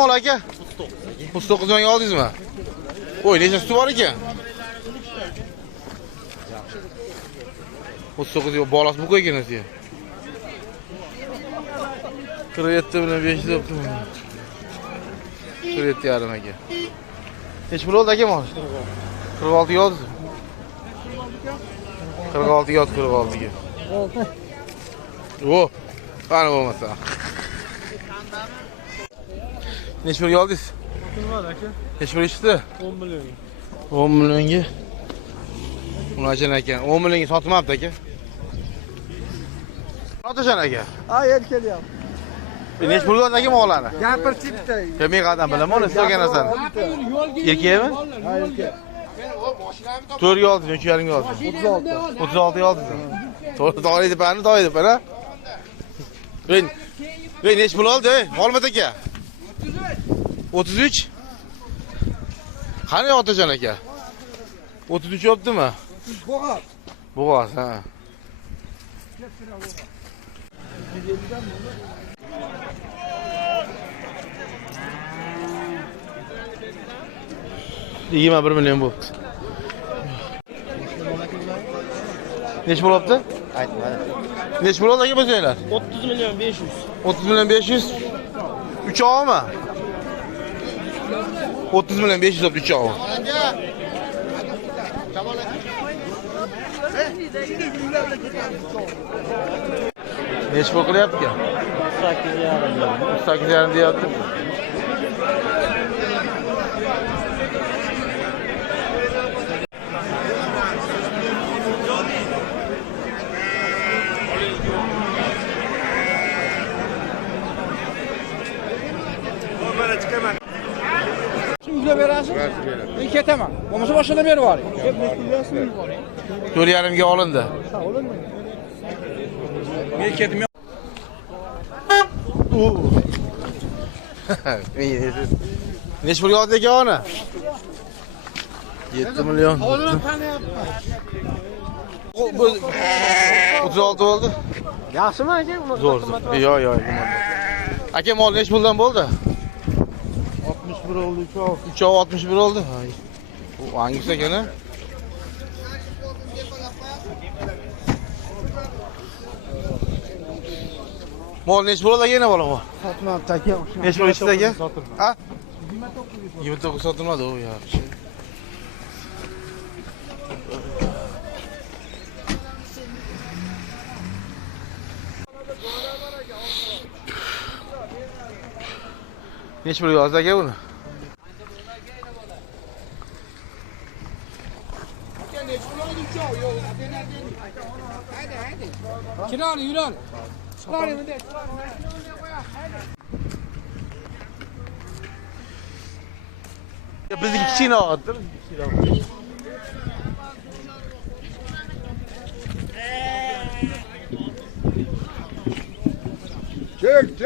mol aka? 39 mingga oldingizmi? Qo'y, necha suti bor ekan? 39 yo'q, bolasi bu qo'ygan o'zi. 47 bilan 500 olibdi. 47 yarim aka. Hech pul oldi aka mol? 46 ga oldi. 46 ga oldi, 46 ga. O, qani bo'lmasa. Necha pulga oldingiz? Var aka. Necha pul ishdi? 10 million. 10 millionga. Uni achan ekan. 10 millionga sotmabdi aka. Otajon aka. Ha, erkelyapti. Necha pul oldi aka mollarni? Gapirchibdi. Men qadam bilaman, uni so'ragan narsani. Erkakmi? Ha, erkak. 4 ga oldi, 3,5 ga oldi. 36. 36 ga oldi. To'g'ri, to'g'ri bani, to'g'ri bani. Ben necha pul oldi? Olmat aka. 33. Qani Otajon aka? 33 olibdimi? Bo'g'az. Bo'g'az, ha. Yigirma 1 million bo'libdi. Necha bo'libdi? Aytmadi. Necha pul oldi aka bo'lsanglar? 30 million 500. 30 million 500. 3 og'mi? 30 million 500 olibdi 3 og'mi. Necha pul qilyapti ekan? 8,5 deyapti. Kimga berasiz? Men ketaman. Bo'lmasa boshqadan berib yuboring. 4,5 ga olindi. Men ketdim. Necha pulga oldi ekan uni? 7 million. Hozir taniyapman. 36 bo'ldi. Yaxshimi aka? Zo'r. Yo'q. Aka mol necha puldan bo'ldi? 61 oldi, 3 61 oldi. Bu hangisi ekan? Mol necha pul oldi yana bolam? Sotmabdi aka. Necha pul ishdi aka? Ha? 29 sotilmadi u yaxshi. Necha pul yozdi aka buni? Kirani, yurani. Chiqaring bunday. Bizniki kichkina og'atdir. Çek.